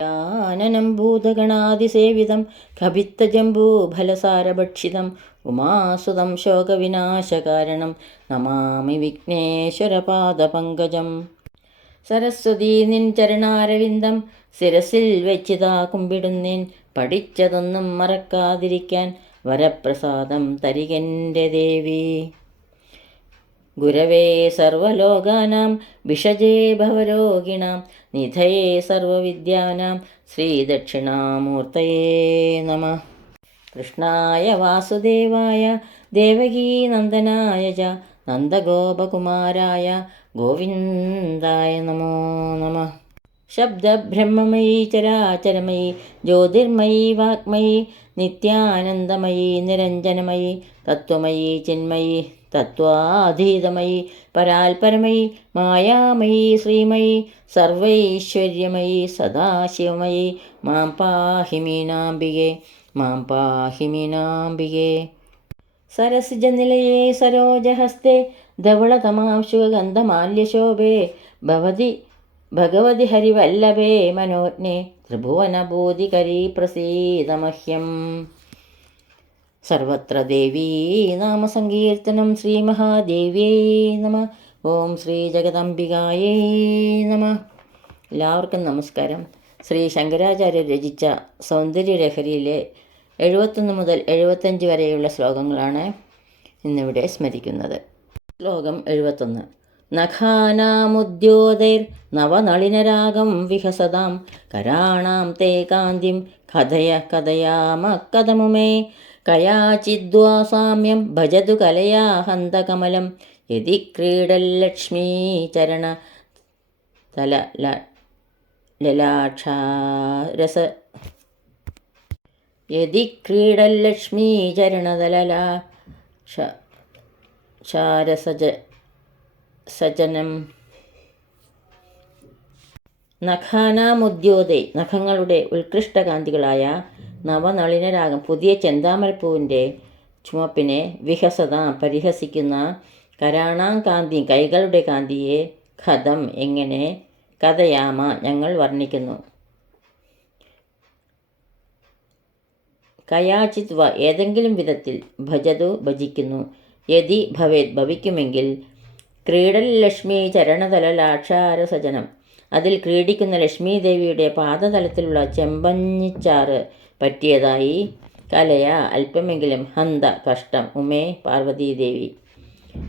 ാനനം ഭൂതഗണാതിസേവിതം കപിത്തജംബൂഫലസാരഭക്ഷിതം ഉമാസുതം ശോകവിനാശകാരണം നമാമി വിഘ്നേശ്വരപാദപങ്കജം. സരസ്വതീ നിൻ ചരണാരവിന്ദം ശിരസിൽ വെച്ചിതാ കുമ്പിടുന്നേൻ. പഠിച്ചതൊന്നും മറക്കാതിരിക്കാൻ വരപ്രസാദം തരികെൻ്റെ ദേവി. ഗുരവേ സർവലോകാനാം ഭിഷജേ ഭവരോഗിണാം നിധയേ സർവവിദ്യാനാം ശ്രീദക്ഷിണാമൂർത്തയേ നമഃ. കൃഷ്ണായ വാസുദേവായ ദേവകീനന്ദനായ ച നന്ദഗോപകുമാരായ ഗോവിന്ദായ നമോ നമഃ. ശബ്ദബ്രഹ്മമയീ ചരാചരമയീ ജ്യോതിർമയീ വാഗ്മയീ നിത്യാനന്ദമയീ നിരഞ്ജനമയീ തത്വമയീ ചിന്മയീ തത്വാധീതമയീ പരാൽപരമയീ മായാമയീ ശ്രീമയീ സർവൈശ്വര്യമയീ സദാശിവമയീ മാം പാഹി മീനാംബികേ മാം പാഹി മീനാംബികേ. സരസിജനിലയേ സരോജഹസ്തേ ധവളതമാംശുഗന്ധമാല്യശോഭേ ഭഗവതി ഹരിവല്ലഭേ മനോജ്ഞേ ത്രിഭുവനഭൂതികരീ പ്രസീദ മഹ്യം. സർവത്ര ദേവീ നാമസങ്കീർത്തനം. ശ്രീമഹാദേവ്യേ നമഃ. ഓം ശ്രീ ജഗദംബികായേ നമഃ. എല്ലാവർക്കും നമസ്കാരം. ശ്രീ ശങ്കരാചാര്യർ രചിച്ച സൗന്ദര്യലഹരിയിലെ 71 മുതൽ 75 വരെയുള്ള ശ്ലോകങ്ങളാണ് ഇന്നിവിടെ സ്മരിക്കുന്നത്. ശ്ലോകം 71. നഖാനാമുദ്യോതൈർ നവനളിനരാഗം വിഹസതാം കരാണാം തേ കാന്തിം കഥയാമ കഥമുമേ കയാചിദ്വാ സാമ്യം ഭജതു കലയാ ഹന്തകമലം യതി ക്രീഡല്ലക്ഷ്മീ ചരണ ലലാക്ഷാരസ യതി ക്രീഡല്ലക്ഷ്മീ ചരണദലലാക്ഷാരസജനം. നഖാനാമുദ്യോതൈ നഖങ്ങളുടെ ഉത്കൃഷ്ടകാന്തികളായ നവനളിനരാഗം പുതിയ ചെന്താമരപ്പൂവിൻ്റെ ചുമപ്പിനെ വിഹസത പരിഹസിക്കുന്ന കരാണാം കാന്തി കൈകളുടെ കാന്തിയെ ഖദം എങ്ങനെ കഥയാമ ഞങ്ങൾ വർണ്ണിക്കുന്നു. കയാചിത് വ ഏതെങ്കിലും വിധത്തിൽ ഭജതു ഭജിക്കുന്നു. യതി ഭവേത് ഭവിക്കുമെങ്കിൽ ക്രീഡൽ ലക്ഷ്മി ചരണതലലാക്ഷാരസജനം അതിൽ ക്രീഡിക്കുന്ന ലക്ഷ്മീ ദേവിയുടെ പാദതലത്തിലുള്ള ചെമ്പഞ്ഞിച്ചാറ് പറ്റിയതായി കലയ അല്പമെങ്കിലും ഹന്ത കഷ്ടം ഉമേ പാർവതീദേവി.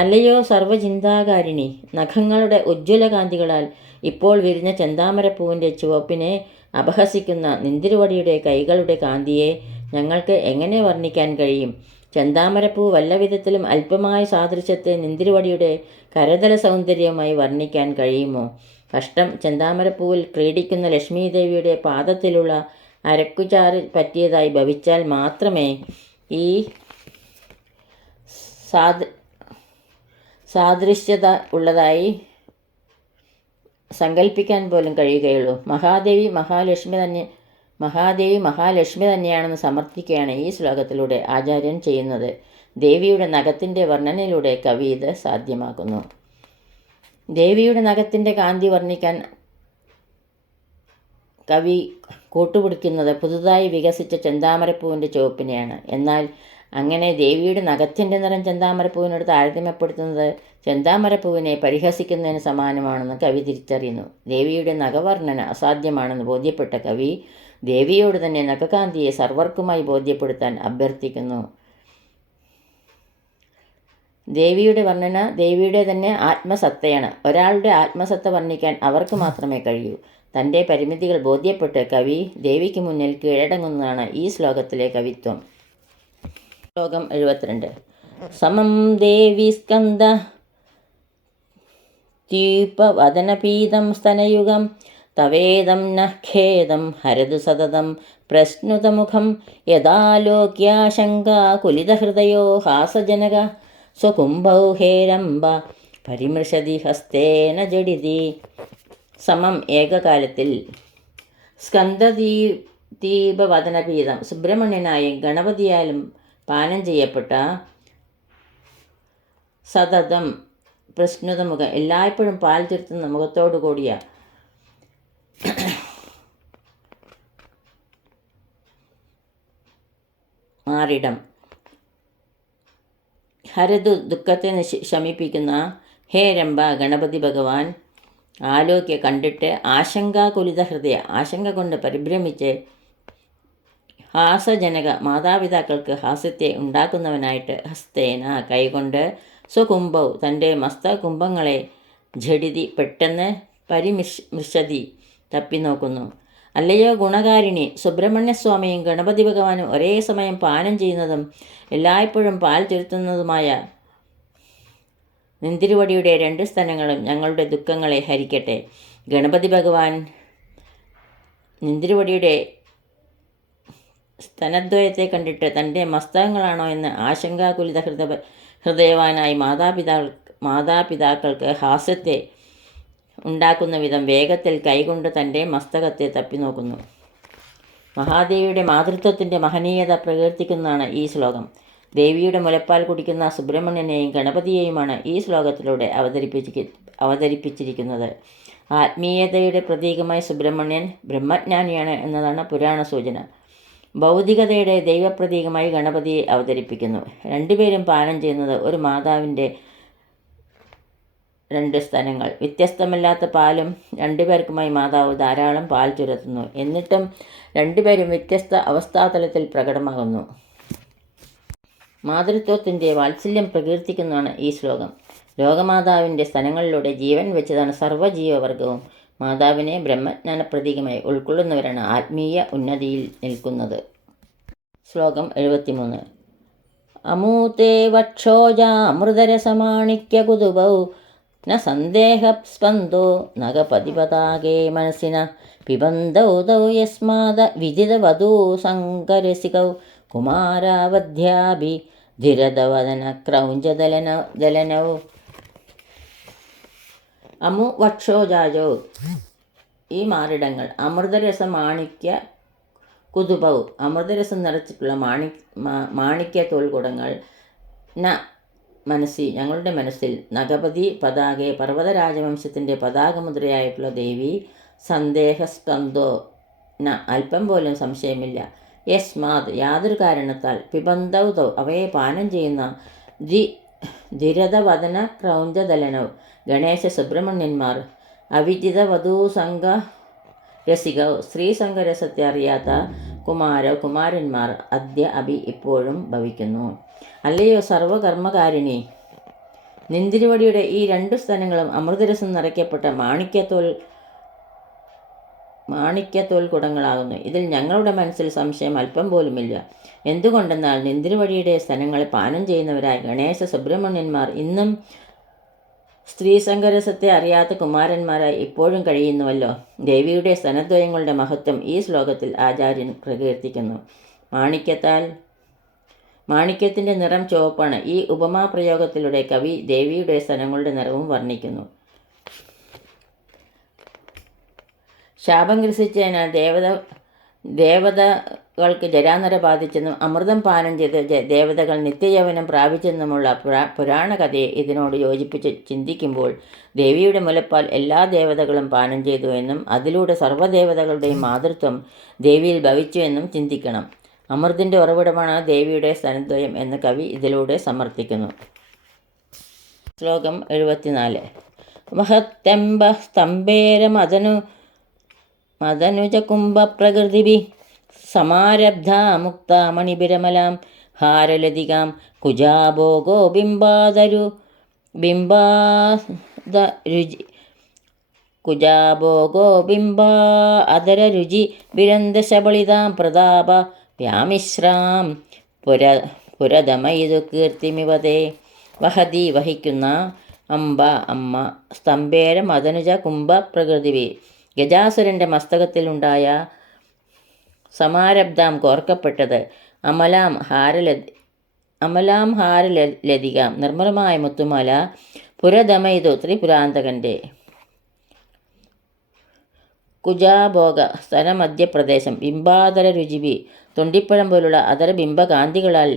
അല്ലയോ സർവചിന്താകാരിണി, നഖങ്ങളുടെ ഉജ്ജ്വലകാന്തികളാൽ ഇപ്പോൾ വിരിഞ്ഞ ചെന്താമരപ്പൂവിൻ്റെ ചുവപ്പിനെ അപഹസിക്കുന്ന നിന്തിരുവടിയുടെ കൈകളുടെ കാന്തിയെ ഞങ്ങൾക്ക് എങ്ങനെ വർണ്ണിക്കാൻ കഴിയും? ചെന്താമരപ്പൂ വല്ലവിധത്തിലും അല്പമായ സാദൃശ്യത്തെ നിന്തിരുവടിയുടെ കരതല സൗന്ദര്യവുമായി വർണ്ണിക്കാൻ കഴിയുമോ? കഷ്ടം, ചെന്താമരപ്പൂവിൽ ക്രീഡിക്കുന്ന ലക്ഷ്മീദേവിയുടെ പാദത്തിലുള്ള അരക്കുചാറ് പറ്റിയതായി ഭവിച്ചാൽ മാത്രമേ ഈ സാദൃശ്യത ഉള്ളതായി സങ്കല്പിക്കാൻ പോലും കഴിയുകയുള്ളൂ. മഹാദേവി മഹാലക്ഷ്മി തന്നെയാണെന്ന് സമർത്ഥിക്കുകയാണ് ഈ ശ്ലോകത്തിലൂടെ ആചാര്യൻ ചെയ്യുന്നത്. ദേവിയുടെ നഖത്തിൻ്റെ വർണ്ണനയിലൂടെ കവി ഇത് സാധ്യമാക്കുന്നു. ദേവിയുടെ നഖത്തിൻ്റെ കാന്തി വർണ്ണിക്കാൻ കവി കൂട്ടുപിടിക്കുന്നത് പുതുതായി വികസിച്ച ചെന്താമരപ്പൂവിൻ്റെ ചുവപ്പിനെയാണ്. എന്നാൽ അങ്ങനെ ദേവിയുടെ നഖത്തിൻ്റെ നിറം ചെന്താമരപ്പൂവിനോട് താരതമ്യപ്പെടുത്തുന്നത് ചെന്താമരപ്പൂവിനെ പരിഹസിക്കുന്നതിന് സമാനമാണെന്ന് കവി തിരിച്ചറിയുന്നു. ദേവിയുടെ നഖവർണ്ണന അസാധ്യമാണെന്ന് ബോധ്യപ്പെട്ട കവി ദേവിയോട് തന്നെ നഖകാന്തിയെ സർവർക്കുമായി ബോധ്യപ്പെടുത്താൻ അഭ്യർത്ഥിക്കുന്നു. ദേവിയുടെ വർണ്ണന ദേവിയുടെ തന്നെ ആത്മസത്തയാണ്. ഒരാളുടെ ആത്മസത്ത വർണ്ണിക്കാൻ അവർക്ക് മാത്രമേ കഴിയൂ. തൻ്റെ പരിമിതികൾ ബോധ്യപ്പെട്ട് കവി ദേവിക്ക് മുന്നിൽ കീഴടങ്ങുന്നതാണ് ഈ ശ്ലോകത്തിലെ കവിത്വം. ശ്ലോകം 72. സമം ദേവി സ്കന്ദ ദ്വീപവദനപീതം സ്തനയുഗം തവേദം നഃ ഖേദം ഹരതു സതതം പ്രശ്നുതമുഖം യഥാലോക്യാശങ്കാകുലിതഹൃദയോ ഹാസജനക സ്വകുംഭൗ ഹേരംബ പരിമൃശതി ഹസ്തേന ജഡിതി. സമം ഏകകാലത്തിൽ സ്കന്ദദീപവദനപീതം സുബ്രഹ്മണ്യനായും ഗണപതിയാലും പാനം ചെയ്യപ്പെട്ട സതതം പ്രശ്നുതമുഖം എല്ലായ്പ്പോഴും പാൽ ചുരുത്തുന്ന മുഖത്തോടു കൂടിയ മാറിടം. ദുഃഖത്തെ ശമിപ്പിക്കുന്ന ഹേ രംഭ ഗണപതി ഭഗവാൻ ആലോക്യ കണ്ടിട്ട് ആശങ്കാകുലിത ഹൃദയ, ആശങ്ക കൊണ്ട് പരിഭ്രമിച്ച് ഹാസജനക മാതാപിതാക്കൾക്ക് ഹാസ്യത്തെ ഉണ്ടാക്കുന്നവനായിട്ട് ഹസ്തേന കൈകൊണ്ട് സ്വകുംഭൗ തൻ്റെ മസ്തകുംഭങ്ങളെ ഝടിതി പെട്ടെന്ന് പരിമിർശതി തപ്പിനോക്കുന്നു. അല്ലയോ ഗുണകാരിണി, സുബ്രഹ്മണ്യസ്വാമിയും ഗണപതി ഭഗവാനും ഒരേ സമയം പാനം ചെയ്യുന്നതും എല്ലായ്പ്പോഴും പാൽ ചുരുത്തുന്നതുമായ നിന്തിരുവടിയുടെ 2 സ്തനങ്ങളും ഞങ്ങളുടെ ദുഃഖങ്ങളെ ഹരിക്കട്ടെ. ഗണപതി ഭഗവാൻ നിന്തിരുവടിയുടെ സ്തനദ്വയത്തെ കണ്ടിട്ട് തൻ്റെ മസ്തകങ്ങളാണോ എന്ന് ആശങ്കാകുലിത ഹൃദയവാനായി മാതാപിതാക്കൾക്ക് ഹാസ്യത്തെ ഉണ്ടാക്കുന്ന വിധം വേഗത്തിൽ കൈകൊണ്ട് തൻ്റെ മസ്തകത്തെ തപ്പിനോക്കുന്നു. മഹാദേവിയുടെ മാതൃത്വത്തിൻ്റെ മഹനീയത പ്രകീർത്തിക്കുന്നതാണ് ഈ ശ്ലോകം. ദേവിയുടെ മുലപ്പാൽ കുടിക്കുന്ന സുബ്രഹ്മണ്യനെയും ഗണപതിയെയുമാണ് ഈ ശ്ലോകത്തിലൂടെ അവതരിപ്പിച്ചിരിക്കുന്നത്. ആത്മീയതയുടെ പ്രതീകമായി സുബ്രഹ്മണ്യൻ ബ്രഹ്മജ്ഞാനിയാണ് എന്നതാണ് പുരാണ സൂചന. ഭൗതികതയുടെ ദൈവപ്രതീകമായി ഗണപതിയെ അവതരിപ്പിക്കുന്നു. രണ്ടുപേരും പാനം ചെയ്യുന്നത് ഒരു മാതാവിൻ്റെ 2 സ്തനങ്ങൾ. വ്യത്യസ്തമല്ലാത്ത പാലും രണ്ടുപേർക്കുമായി മാതാവ് ധാരാളം പാൽ ചുരത്തുന്നു. എന്നിട്ടും രണ്ടുപേരും വ്യത്യസ്ത അവസ്ഥാതലത്തിൽ പ്രകടമാകുന്നു. മാതൃത്വത്തിൻ്റെ വാത്സല്യം പ്രകീർത്തിക്കുന്നതാണ് ഈ ശ്ലോകം. ലോകമാതാവിൻ്റെ സ്തനങ്ങളിലൂടെ ജീവൻ വെച്ചതാണ് സർവ്വജീവവർഗവും. മാതാവിനെ ബ്രഹ്മജ്ഞാന പ്രതീകമായി ഉൾക്കൊള്ളുന്നവരാണ് ആത്മീയ ഉന്നതിയിൽ നിൽക്കുന്നത്. ശ്ലോകം 73. അമൂതേ വക്ഷോജാമൃതരസമാണിക്യ കുതുബൗ ന സന്ദേഹസ്പന്ദോ നഗപതിപതാകേ മനസ്സിന പിബന്ധൗ തൗ യസ്മാദ വിദിതവധൂ സങ്കരസികൗ കുമാരാവധ്യാഭി ധിരതവദന ക്രൗഞ്ചദലനൗ. അമു വക്ഷോജാജോ ഈ മാറിടങ്ങൾ, അമൃതരസമാണിക്യ കുതുബൗ അമൃതരസം നിറച്ചിട്ടുള്ള മാണിക്യ തോൽക്കുടങ്ങൾ, ന മനസ്സി ഞങ്ങളുടെ മനസ്സിൽ, നഗപതി പതാകെ പർവ്വത രാജവംശത്തിൻ്റെ പതാകമുദ്രയായിട്ടുള്ള ദേവി, സന്ദേഹസ്കന്ധോ ന അല്പം പോലും സംശയമില്ല, യസ്മാത് യാതൊരു കാരണത്താൽ, പിബന്ധൗതൗ അവയെ പാനം ചെയ്യുന്ന, ധിരതവദന ക്രൗഞ്ചദലനൗ ഗണേശ സുബ്രഹ്മണ്യന്മാർ, അവിജിത വധൂസംഗ രസികൗ സ്ത്രീ സംഘരസത്തെ അറിയാത്ത കുമാരന്മാർ, അദ്യ അഭി ഇപ്പോഴും ഭവിക്കുന്നു. അല്ലയോ സർവകർമ്മകാരിണി, നിന്തിരുവടിയുടെ ഈ 2 സ്തനങ്ങളും അമൃതരസം നിറയ്ക്കപ്പെട്ട മാണിക്യത്തോൽ കുടങ്ങളാകുന്നു. ഇതിൽ ഞങ്ങളുടെ മനസ്സിൽ സംശയം അല്പം പോലുമില്ല. എന്തുകൊണ്ടെന്നാൽ നിന്തിരുവടിയുടെ സ്തനങ്ങളെ പാനം ചെയ്യുന്നവരായ ഗണേശ സുബ്രഹ്മണ്യന്മാർ ഇന്നും സ്ത്രീസംഘരസത്തെ അറിയാത്ത കുമാരന്മാരായി ഇപ്പോഴും കഴിയുന്നുവല്ലോ. ദേവിയുടെ സ്തനദ്വയങ്ങളുടെ മഹത്വം ഈ ശ്ലോകത്തിൽ ആചാര്യൻ പ്രകീർത്തിക്കുന്നു. മാണിക്യത്തിൻ്റെ നിറം ചുവപ്പാണ്. ഈ ഉപമാപ്രയോഗത്തിലൂടെ കവി ദേവിയുടെ സ്തനങ്ങളുടെ നിറവും വർണ്ണിക്കുന്നു. ശാപം ഗ്രസിച്ചതിനാൽ ദേവതകൾക്ക് ജരാനര ബാധിച്ചെന്നും അമൃതം പാനം ചെയ്ത് ദേവതകൾ നിത്യയൗവനം പ്രാപിച്ചെന്നുമുള്ള പുരാണ കഥയെ ഇതിനോട് യോജിപ്പിച്ച് ചിന്തിക്കുമ്പോൾ ദേവിയുടെ മുലപ്പാൽ എല്ലാ ദേവതകളും പാനം ചെയ്തു എന്നും അതിലൂടെ സർവ്വദേവതകളുടെയും മാതൃത്വം ദേവിയിൽ ഭവിച്ചു എന്നും ചിന്തിക്കണം. അമൃതിൻ്റെ ഉറവിടമാണ് ദേവിയുടെ സ്തനദ്വയം എന്ന് കവി ഇതിലൂടെ സമർത്ഥിക്കുന്നു. ശ്ലോകം 74. മഹത്തെമ്പ സ്തംഭേരമദനുജകുംഭപ്രകൃതിഭി സമാരബ്ധ മുക്ത മണിബിരമലാം ഹാരലതികാം കുജാഭോഗോ ബിംബാദരരുചി വിരന്ദശബളിതാം പ്രതാപ വ്യാമിശ്രാം പുരതമയിതു കീർത്തിമിവതേ. വഹതി വഹിക്കുന്ന, അംബ അമ്മ, സ്തംഭേര മദനുജ കുംഭ പ്രകൃതിവി ഗജാസുരൻ്റെ മസ്തകത്തിലുണ്ടായ, സമാരബ്ധാം കോർക്കപ്പെട്ടത്, അമലാം ഹാരലതികാം നിർമ്മലമായ മുത്തുമാല, പുരതമയിതു ത്രിപുരാന്തകൻ്റെ, കുജാഭോഗ സ്തനമധ്യപ്രദേശം, ബിംബാദര രുചിബി തൊണ്ടിപ്പഴം പോലുള്ള അതരബിംബകാന്തികളാൽ,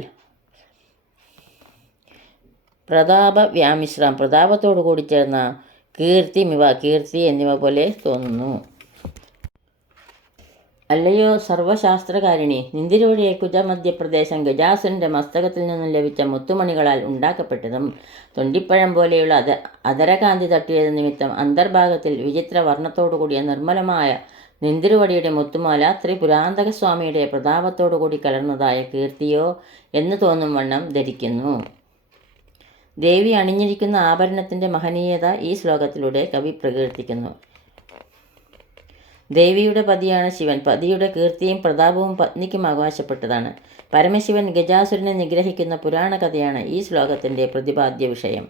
പ്രതാപ വ്യാമിശ്രം പ്രതാപത്തോടു കൂടി ചേർന്ന, കീർത്തി എന്നിവ പോലെ തോന്നുന്നു. അല്ലയോ സർവശാസ്ത്രകാരിണി, നിന്തിരവടിയെ കുജമധ്യപ്രദേശം ഗജാസുരൻ്റെ മസ്തകത്തിൽ നിന്നും ലഭിച്ച മുത്തുമണികളാൽ ഉണ്ടാക്കപ്പെട്ടതും തൊണ്ടിപ്പഴം പോലെയുള്ള അധരകാന്തി തട്ടിയത് നിമിത്തം അന്തർഭാഗത്തിൽ വിചിത്ര വർണ്ണത്തോടുകൂടിയ നിർമ്മലമായ നിന്തിരുവടിയുടെ മുത്തുമാല ത്രിപുരാന്തകസ്വാമിയുടെ പ്രതാപത്തോടുകൂടി കലർന്നതായ കീർത്തിയോ എന്ന് തോന്നും വണ്ണം ധരിക്കുന്നു. ദേവി അണിഞ്ഞിരിക്കുന്ന ആഭരണത്തിൻ്റെ മഹനീയത ഈ ശ്ലോകത്തിലൂടെ കവി പ്രകീർത്തിക്കുന്നു. ദേവിയുടെ പതിയാണ് ശിവൻ. പതിയുടെ കീർത്തിയും പ്രതാപവും പത്നിക്കും അവകാശപ്പെട്ടതാണ്. പരമശിവൻ ഗജാസുരനെ നിഗ്രഹിക്കുന്ന പുരാണ കഥയാണ് ഈ ശ്ലോകത്തിൻ്റെ പ്രതിപാദ്യ വിഷയം.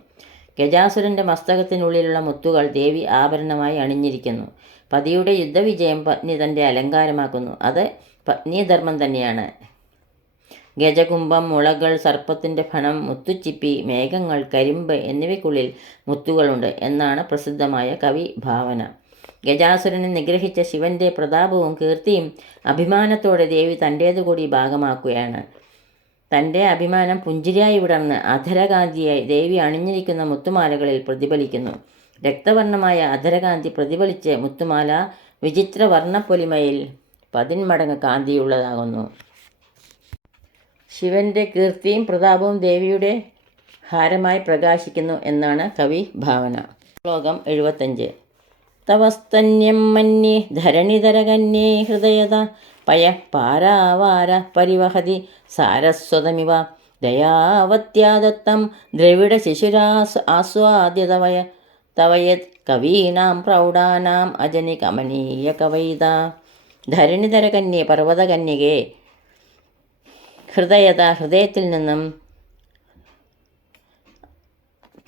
ഗജാസുരൻ്റെ മസ്തകത്തിനുള്ളിലുള്ള മുത്തുകൾ ദേവി ആഭരണമായി അണിഞ്ഞിരിക്കുന്നു. പതിയുടെ യുദ്ധവിജയം പത്നി തൻ്റെ അലങ്കാരമാക്കുന്നു. അത് പത്നീധർമ്മം തന്നെയാണ്. ഗജകുംഭം, മുളകൾ, സർപ്പത്തിൻ്റെ ഫണം, മുത്തുച്ചിപ്പി, മേഘങ്ങൾ, കരിമ്പ് എന്നിവയ്ക്കുള്ളിൽ മുത്തുകളുണ്ട് എന്നാണ് പ്രസിദ്ധമായ കവി ഭാവന. ഗജാസുരനെ നിഗ്രഹിച്ച ശിവൻ്റെ പ്രതാപവും കീർത്തിയും അഭിമാനത്തോടെ ദേവി തൻ്റേതുകൂടി ഭാഗമാക്കുകയാണ്. തൻ്റെ അഭിമാനം പുഞ്ചിരിയായി വിടർന്ന് അധരകാന്തിയായി ദേവി അണിഞ്ഞിരിക്കുന്ന മുത്തുമാലകളിൽ പ്രതിഫലിക്കുന്നു. രക്തവർണ്ണമായ അധരകാന്തി പ്രതിഫലിച്ച് മുത്തുമാല വിചിത്ര വർണ്ണപ്പൊലിമയിൽ 10 മടങ്ങ് കാന്തിയുള്ളതാകുന്നു. ശിവൻ്റെ കീർത്തിയും പ്രതാപവും ദേവിയുടെ ഹാരമായി പ്രകാശിക്കുന്നു എന്നാണ് കവി ഭാവന. ശ്ലോകം 75. തവസ്തന്യം മന്യേ ധരണിധരകന്യേ ഹൃദയത പയ പാരാവാര പരിവഹതി സാരസ്വതമിവ ദയാവത്യാദത്തം ദ്രവിഡ ശിശുരാസ്വാദ്യതവയ തവയത് കവീനാം പ്രൗഢാനാം അജനി കമനീയ കവൈത. ധരണിധരകന്യേ, പർവ്വതകന്യകേ, ഹൃദയത, ഹൃദയത്തിൽ നിന്നും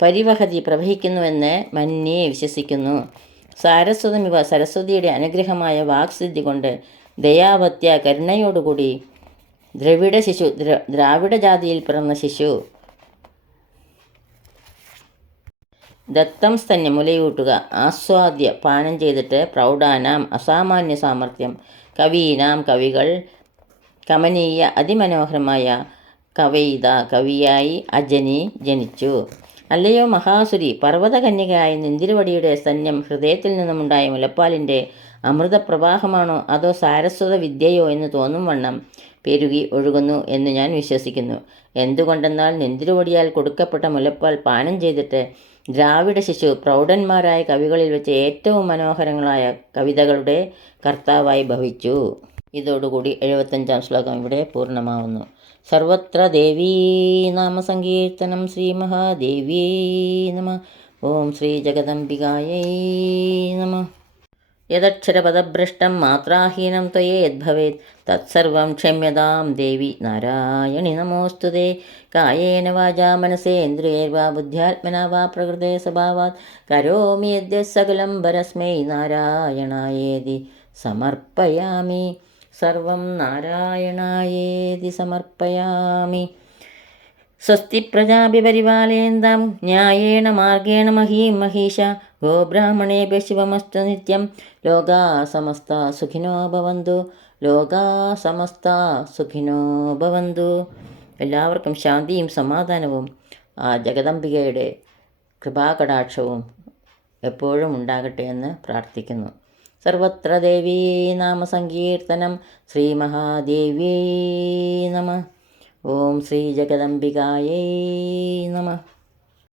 പരിവഹതി, പ്രവഹിക്കുന്നുവെന്ന് മന്യേ, വിശ്വസിക്കുന്നു. സാരസ്വതമിവ, സരസ്വതിയുടെ അനുഗ്രഹമായ വാക്സിദ്ധി കൊണ്ട് ദയാവത്യ, കരുണയോടുകൂടി ദ്രവിഡ ശിശു, ദ്രാവിഡ ജാതിയിൽ പിറന്ന ശിശു, ദത്തം സ്തന്യം, മുലയൂട്ടുക, ആസ്വാദ്യ, പാനം ചെയ്തിട്ട്, പ്രൗഢാനാം, അസാമാന്യ സാമർഥ്യം, കവീനാം, കവികൾ, കമനീയ, അതിമനോഹരമായ, കവയിത, കവിയായി, അജനി, ജനിച്ചു. അല്ലയോ മഹാസുരി, പർവ്വതകന്യകയായ നിന്തിരുവടിയുടെ സ്തന്യം ഹൃദയത്തിൽ നിന്നുമുണ്ടായ മുലപ്പാലിൻ്റെ അമൃതപ്രവാഹമാണോ അതോ സാരസ്വത വിദ്യയോ എന്ന് തോന്നും വണ്ണം പെരുകി ഒഴുകുന്നു എന്ന് ഞാൻ വിശ്വസിക്കുന്നു. എന്തുകൊണ്ടെന്നാൽ നിന്തിരുവടിയാൽ കൊടുക്കപ്പെട്ട മുലപ്പാൽ പാനം ചെയ്തിട്ട് ദ്രാവിഡ ശിശു പ്രൗഢന്മാരായ കവികളിൽ വെച്ച് ഏറ്റവും മനോഹരങ്ങളായ കവിതകളുടെ കർത്താവായി ഭവിച്ചു. ഇതോടുകൂടി 75-ാം ശ്ലോകം ഇവിടെ പൂർണ്ണമാവുന്നു. സർവത്ര ദേവീ നാമസങ്കീർത്തനം. ശ്രീ മഹാദേവ്യേ നമഃ. ഓം ശ്രീ ജഗദംബികായൈ നമഃ. യദക്ഷരപദഭ്രഷ്ടം മാത്രാഹീനം ത്വയേദ്ഭവേത് തത്സർവം ക്ഷമ്യതാം ദേവി നാരായണി നമോസ്തുതേ. കായേന വാചാ മനസേന്ദ്രിയൈർവാ ബുദ്ധ്യാത്മനാ വാ പ്രകൃതേ സ്വഭാവാത് കരോമി യദ്യത് സകലം പരസ്മൈ നാരായണായേതി സമർപ്പയാമി. സർവം നാരായണായേതി സമർപ്പയാമി. സ്വസ്തി പ്രജാഭ്യഃ പരിപാലയന്താം ന്യായേന മാർഗേണ മഹീം മഹീഷ. ഗോബ്രാഹ്മണേഭ്യഃ ശുഭമസ്തു നിത്യം. ലോകാ സമസ്താ സുഖിനോ ഭവന്തു. ലോകാ സമസ്താ സുഖിനോ ഭവന്തു. എല്ലാവർക്കും ശാന്തിയും സമാധാനവും ആ ജഗദംബികയുടെ കൃപാകടാക്ഷവും എപ്പോഴും ഉണ്ടാകട്ടെ എന്ന് പ്രാർത്ഥിക്കുന്നു. സർവത്ര ദേവീ നാമസങ്കീർത്തനം. ശ്രീ മഹാദേവ്യൈ നമഃ. ഓം ശ്രീ ജഗദംബികായൈ നമഃ.